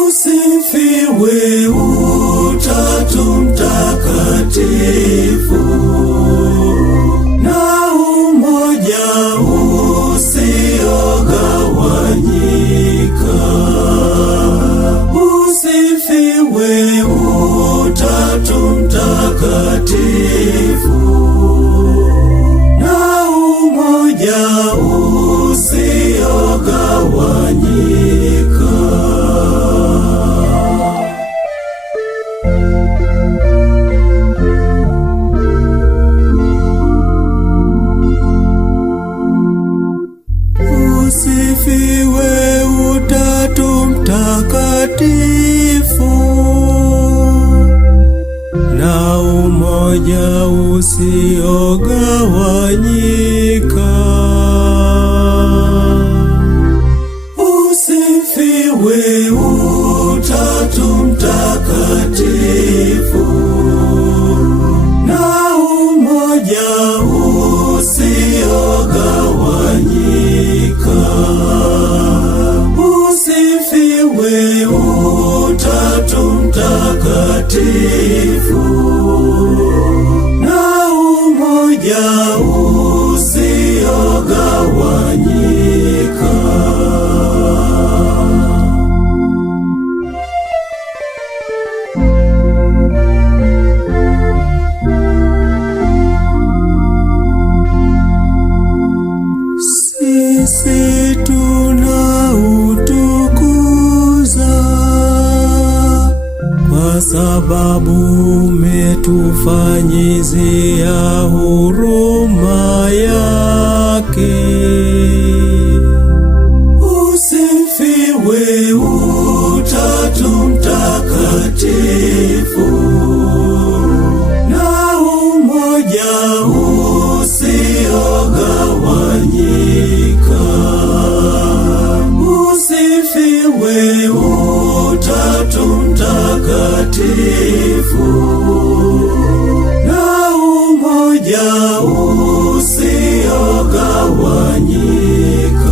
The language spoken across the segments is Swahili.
Usifiwe Utatu Mtakatifu, na umoja usiogawanyika. Usifiwe Utatu Mtakatifu, na umoja usiogawanyika. Usifiwe Utatu Mtakatifu, na umoja usiogawanyika. Usifiwe Utatu Mtakatifu, na umoja usiogawanyika. Usifiwe Utatu Mtakatifu, na umoja usiogawanyika. Sisi tunautukuza kwa sababu umetufanyizia huruma yake. Usifiwe Utatu Mtakatifu, na umoja usiogawanyika. Usifiwe Utatu Mtakatifu, na umoja usiogawanyika.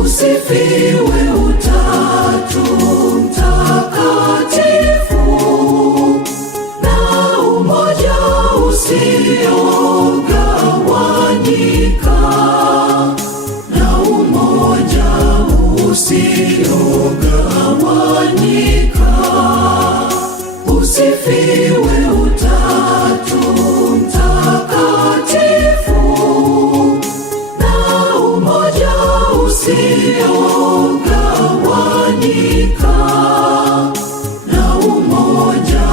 Usifiwe Utatu Mtakatifu, na umoja usiogawanyika, na umoja usiogawanyika. Usifiwe Utatu Mtakatifu, na umoja usiogawanyika, na umoja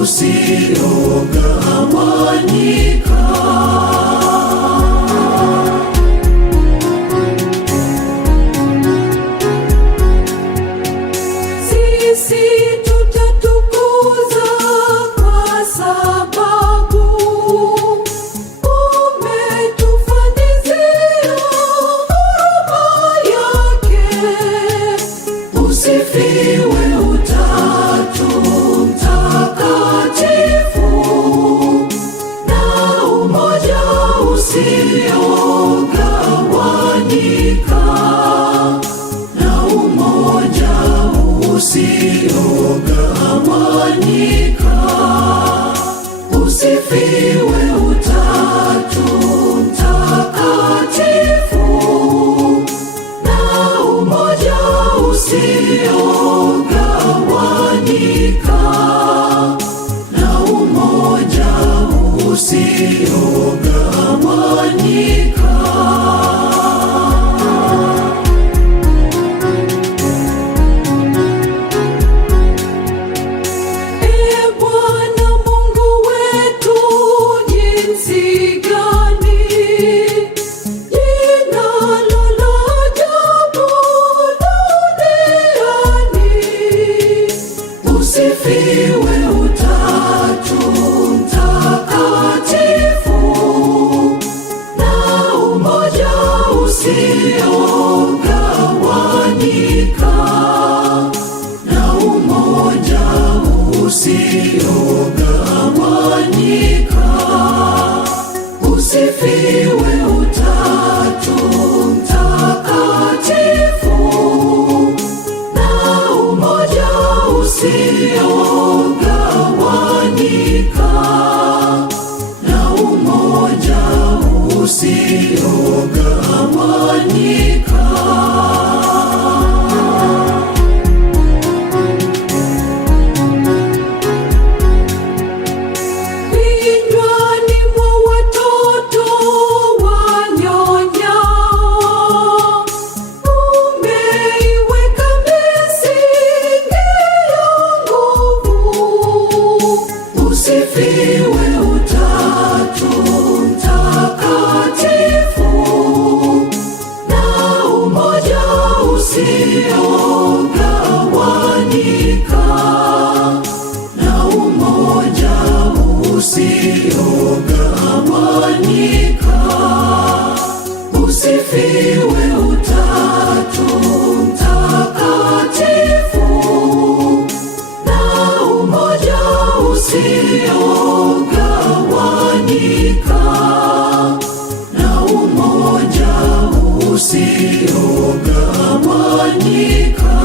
usiogawanyika. Sisi tutatukuza kwa sababu umetufanyizia huruma yake. Usifiwe Utatu Mtakatifu, na umoja usiogawanyika, na umoja usiogawanyika. Usifiwe Utatu Mtakatifu, na umoja usiogawanyika, na umoja usiogawanyika. Bwana Mungu wetu, jinsi gani Usifiwe Utatu Mtakatifu, na umoja usiogawanyika, na umoja usiogawanyika. Usifiwe Utatu Mtakatifu, na umoja usiogawanyika, na umoja usiogawanyika. Usifiwe Utatu Mtakatifu, na umoja usiogawanyika, na umoja usiogawanyika.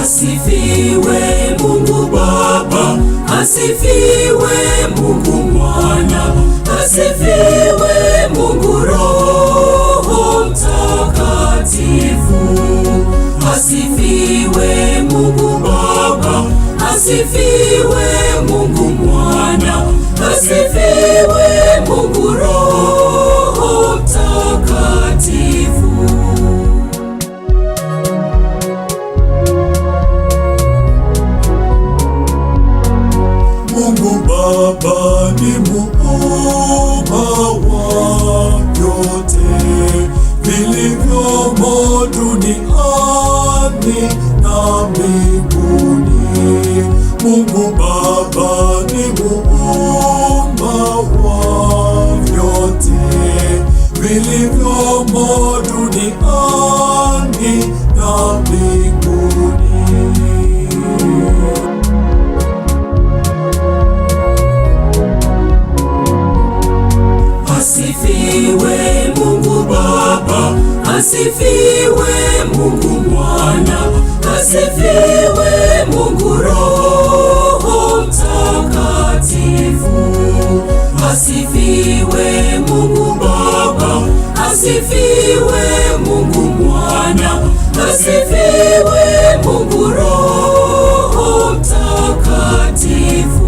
Asifiwe Mungu Baba, asifiwe Mungu Mwana, asifiwe Mungu Roho Mtakatifu. Asifiwe Mungu Baba, asifiwe Mungu Mwana, asifiwe Mungu Roho Mtakatifu. Mungu Baba ni muumba wa vyote vilivyomo duniani na mbinguni. Mungu Baba ni muumba wa vyote vilivyomo duniani na mbinguni. Asifiwe Mungu Baba, asifiwe Mungu Mwana, asifiwe Mungu Roho Mtakatifu. Asifiwe Mungu Baba, asifiwe Mungu Mwana, asifiwe Mungu Roho Mtakatifu.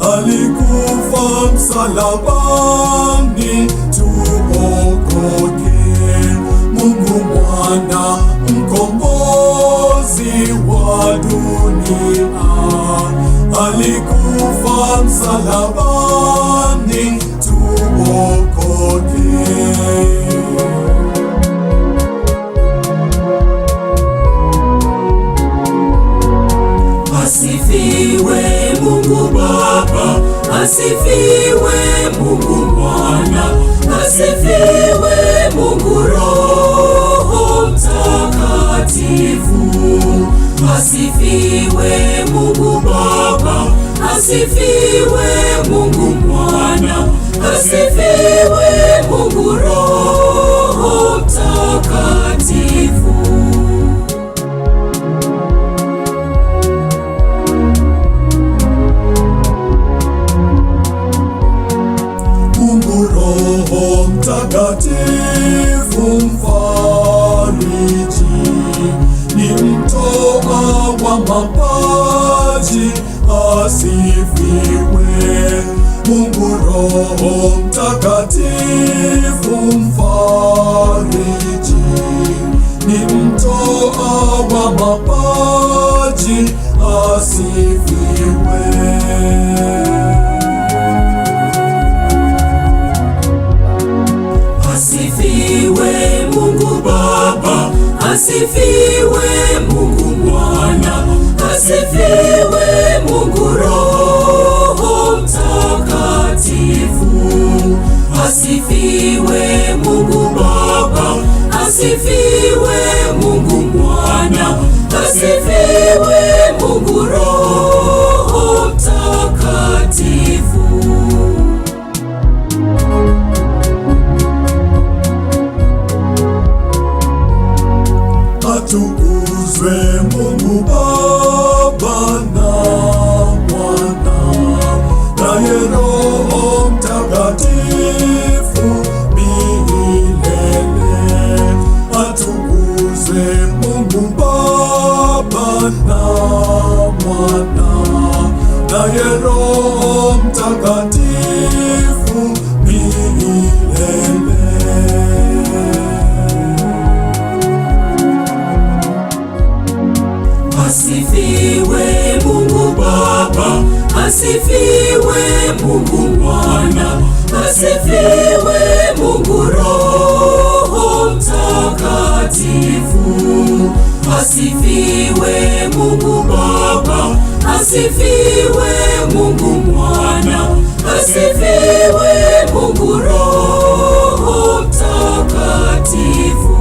Alikufa msalabani tuokoke. Mungu Mwana mkombozi wa dunia, alikufa msalabani tuokoke. Asifiwe Mungu Baba, asifiwe Mungu Mwana, asifiwe Mungu Roho Mtakatifu. Asifiwe Mungu Baba, asifiwe Mungu Mwana, asifiwe Mungu Roho Mtakatifu. Roho Mtakatifu mfariji, ni mtoa wa mapaa asifiwe. Mungu Roho Mtakatifu mfariji, ni mtoa wa mapaji, asifiwe. Asifiwe Mungu Baba, asifiwe Mungu Mwana, asifiwe Mungu Roho Mtakatifu. Asifiwe Mungu Baba, asifiwe Mungu Mwana, asifiwe Mungu Roho Mtakatifu. Atukuzwe Mungu Baba na Mwana naye Roho Mtakatifu milele. Atukuzwe Mungu Baba na Mwana naye Roho Mtakatifu milele. Asifiwe Mungu Baba, asifiwe Mungu Mwana, asifiwe Mungu Roho Mtakatifu. Asifiwe Mungu Baba, asifiwe Mungu Mwana, asifiwe Mungu Roho Mtakatifu.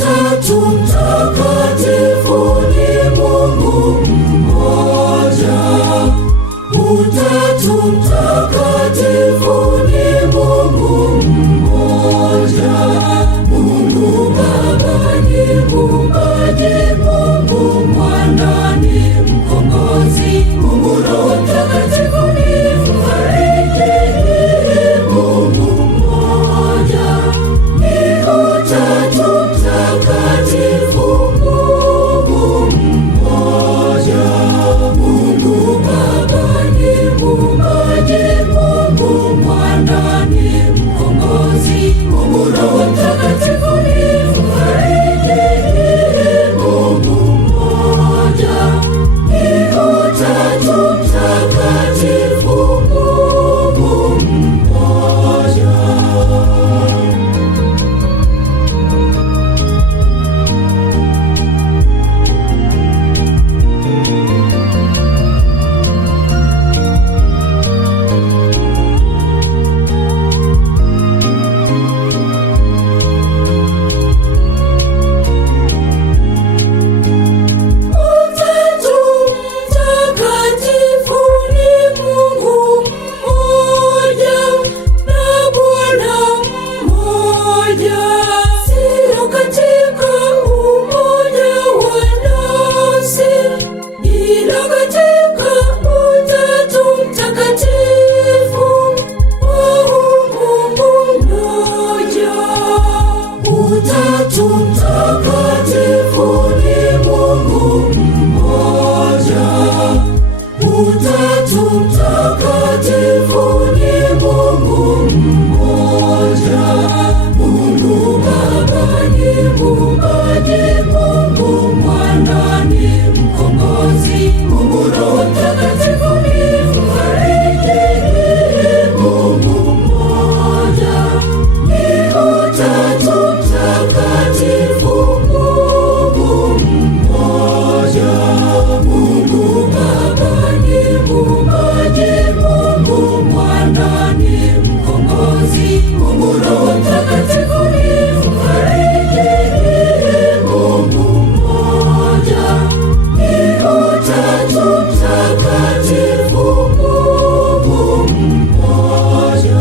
Utatu Mtakatifu ni Mungu mmoja. Utatu Mtakatifu ni Mungu mmoja. Mungu Baba ni Muumbaji, Mungu Mwana ni Mkombozi, Mungu Roho Mtakatifu ni Mfariji, Mungu mmoja. Ni Utatu Mtakatifu, Mungu mmoja. Mungu Baba ni Muumbaji, Mungu Mwana ni Mkombozi, Mungu Roho Mtakatifu ni Mfariji, Mungu mmoja. Ni Utatu Mtakatifu, Mungu mmoja. Utatu Mtakatifu ni Mungu mmoja na Bwana mmoja. Sio katika umoja wa nafsi, ila katika Utatu Mtakatifu wa Mungu mmoja. Utatu Mtakatifu ni Mungu mmoja. Utatu Mtakatifu ni Mungu mmoja. Mungu Baba ni Muumbaji, Mungu Mwana ni Mkombozi, Mungu Roho Mtakatifu ni Mfariji, Mungu mmoja. Ni Utatu Mtakatifu, Mungu mmoja. Mungu Baba ni Muumbaji, Mungu Mwana ni Mkombozi, Mungu Roho Mtakatifu ni Mfariji, Mungu mmoja. Ni Utatu Mtakatifu, Mungu mmoja.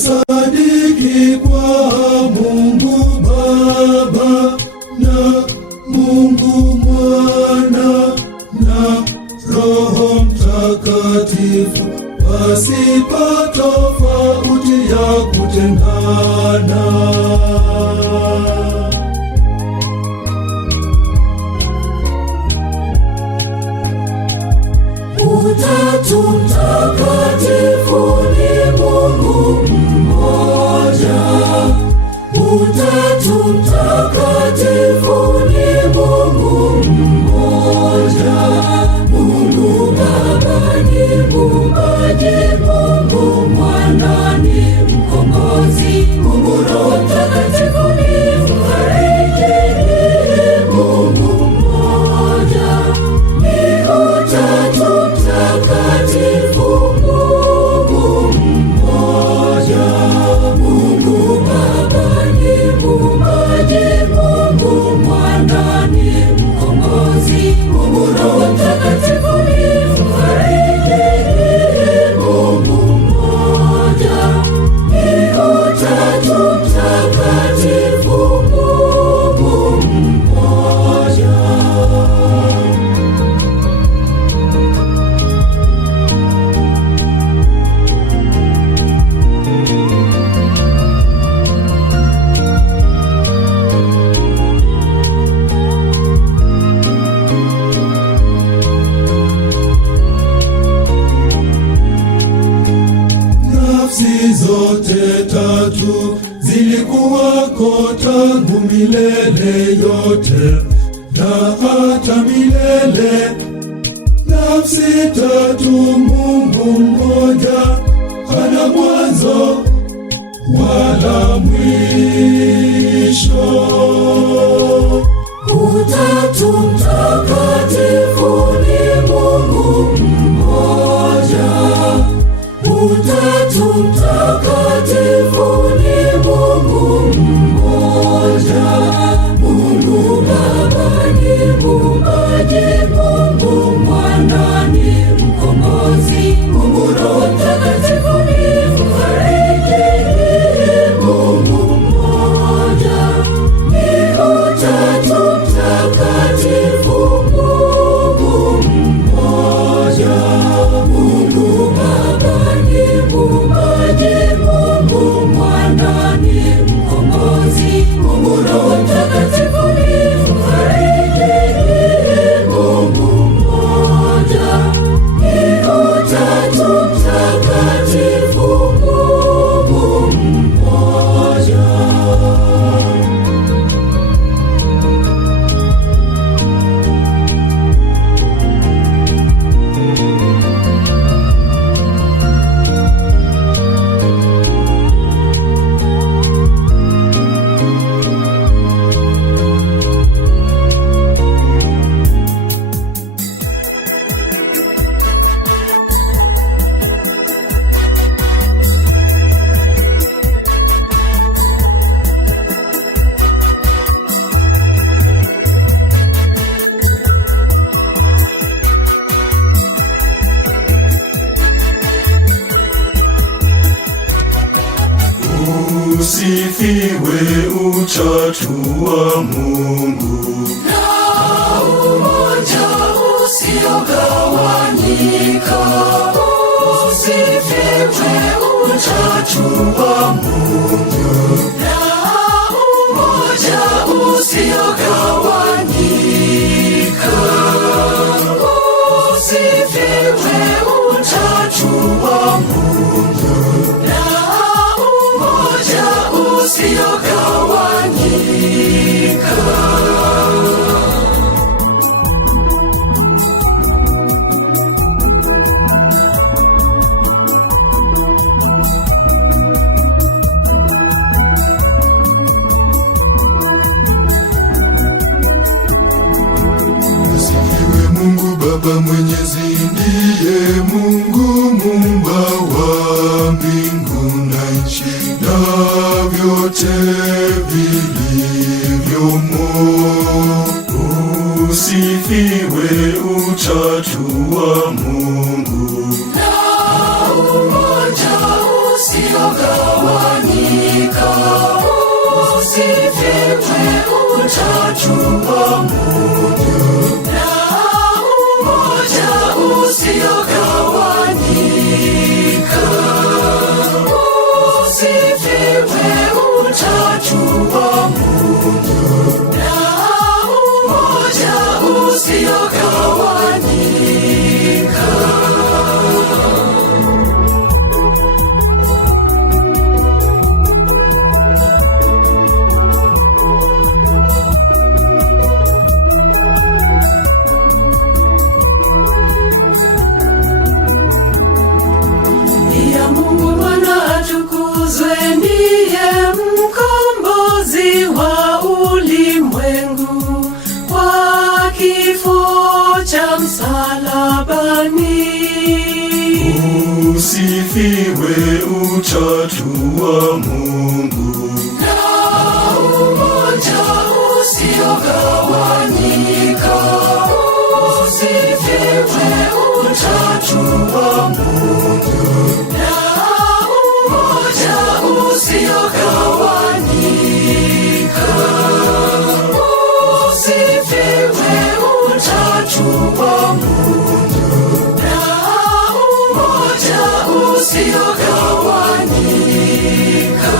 Twasadiki kwa Mungu Baba na Mungu Mwana na Roho Mtakatifu, pasipo tofauti ya kutengana. Utatu Mtakatifu ni Mungu mmoja. Utatu Mtakatifu ni Mungu mmoja. Mungu Baba ni Muumbaji, Mungu Mwana ni Mkombozi, Mungu Roho Mtakatifu ni Mfariji, Mungu mmoja. Ni Utatu Mtakatifu, Mungu mmoja. Mungu Baba ni Muumbaji, Mungu Mwana ni Mkombozi, Mungu Roho Mtakatifu ni Mfariji, Mungu mmoja. Ni Utatu Mtakatifu, Mungu mmoja. Nafsi zote tatu zilikuwako tangu milele yote na hata milele, na nafsi tatu, Mungu mmoja, hana mwanzo wala mwisho. Utatu Mtakatifu ni Mungu mmoja. Utatu Mtakatifu ni Mungu mmoja. Mungu Baba ni muumbaji, Mungu Mwana ni mkombozi, Mungu Roho Mtakatifu ni mfariji. Mungu mmoja ni Utatu Mtakatifu, Mungu mmoja. Mungu Baba ni muumbaji, Mungu Mwana ni mkombozi, Mungu Roho Mtakatifu ni mfariji. Mungu mmoja ni Utatu Mtakatifu, Mungu mmoja. Usifiwe Utatu wa Mungu, Na umoja usiogawanyika. Usifiwe Utatu wa Mungu, na umoja usiogawanyika. Usifiwe Utatu wa Mungu, na umoja usiogawanyika. asifiwe Mungu Baba Mwenyezi, ndiye Mungu muumba wa mbingu na nchi na vyote vilivyomo. Usifiwe Utatu wa Mungu, Na umoja usiogawanyika. Usifiwe Utatu wa Mungu, na umoja usiogawanyika. Usifiwe Utatu wa Mungu, na umoja usiogawanyika. Ya Mungu Mwana atukuzwe, ndiye mkombozi wa ulimwengu, kwa kifo cha msalabani. usifiwe Utatu wa Mungu, Na umoja usiogawanyika. Usifiwe Utatu wa Mungu, na umoja usiogawanyika. Usifiwe Utatu wa Mungu, na umoja usiogawanyika.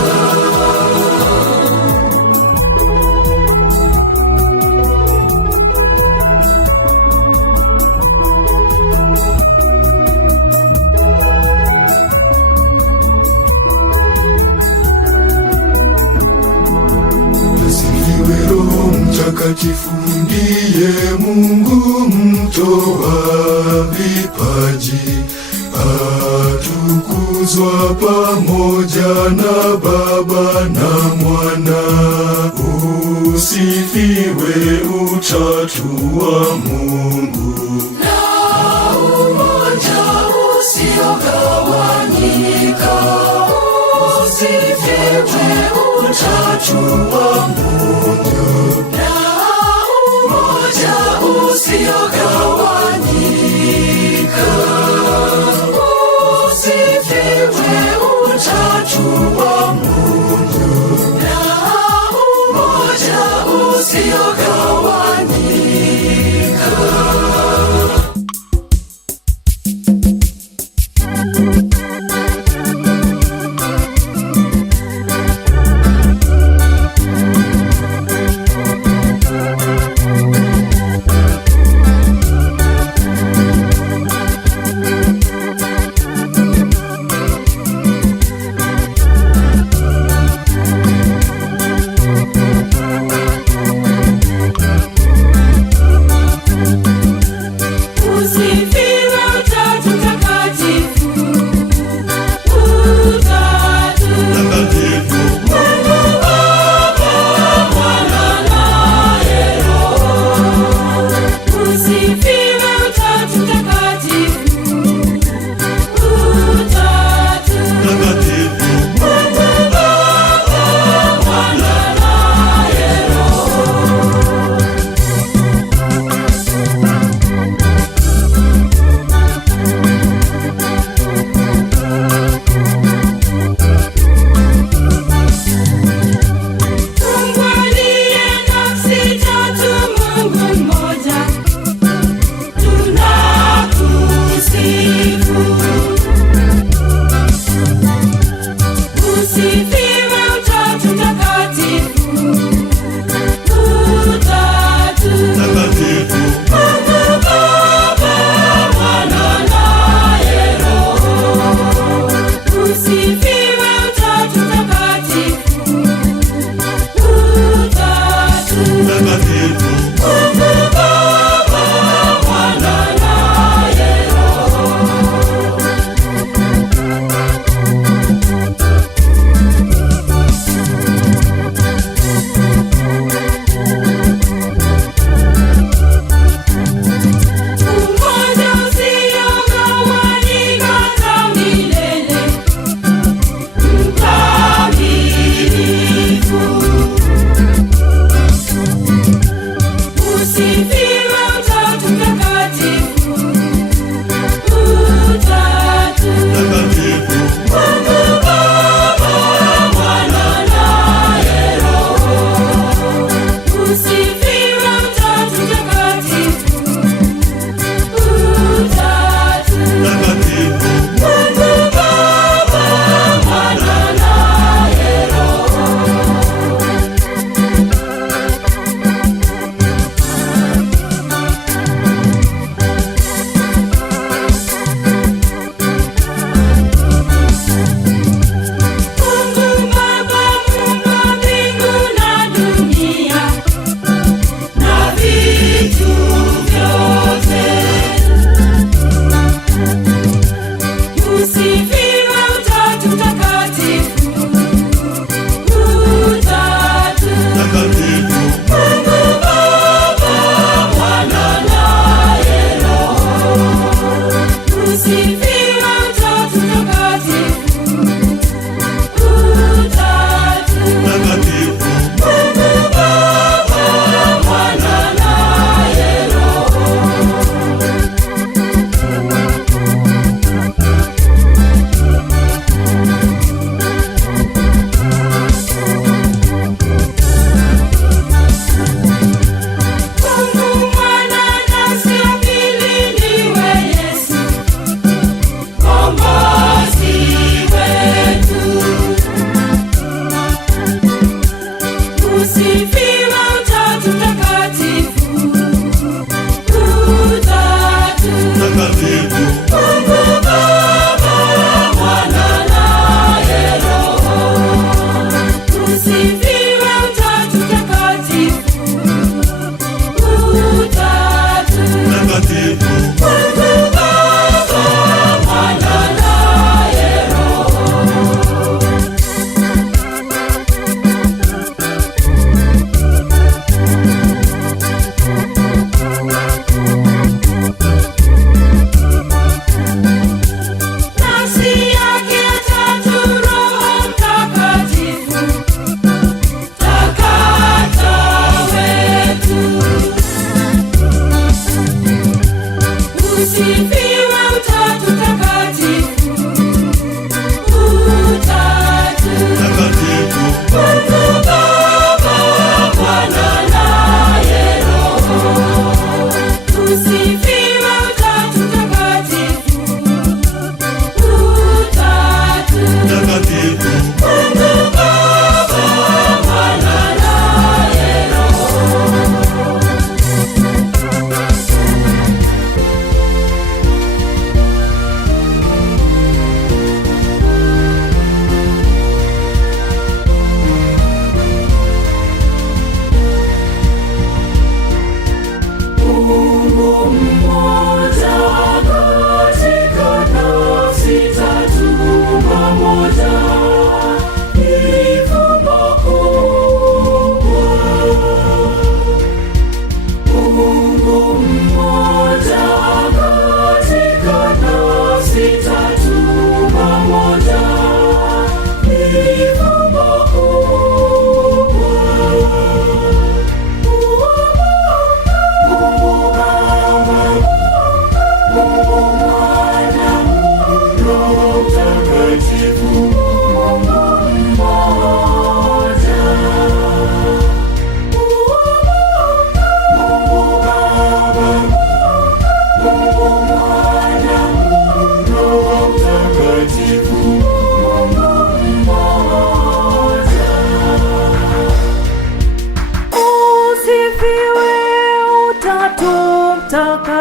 watukuzwa pamoja na Baba na Mwana. Usifiwe Utatu wa Mungu, na umoja usiogawanyika. Usifiwe Utatu wa Mungu, na umoja usiogawanyika. Usifiwe Utatu wa Mungu, na umoja usiogawanyika.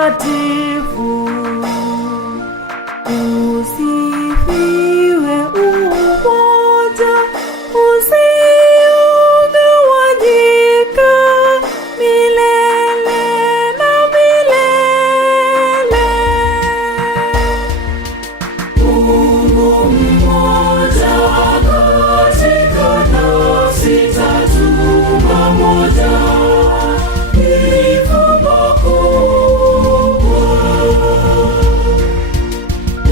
Mtakatifu. Usifiwe umoja usiogawanyika milele na milele. Mungu mmoja katika nafsi tatu pamoja, ni fumbo kubwa.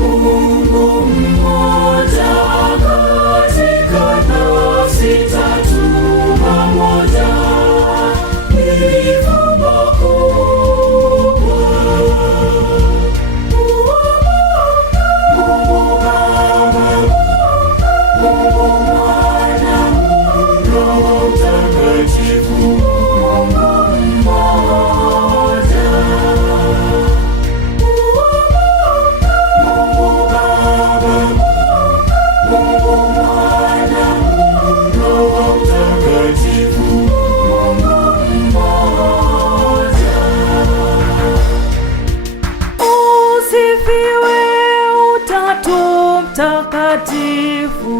Mungu mmoja katika nafsi tatu pamoja, ni fumbo kubwa. Mungu Baba, Mungu Mwana, Roho Mtakatifu, Mungu mmoja. Mungu Baba, Mungu Mwana, Roho Mtakatifu, Mungu mmoja. Usifiwe Utatu Mtakatifu.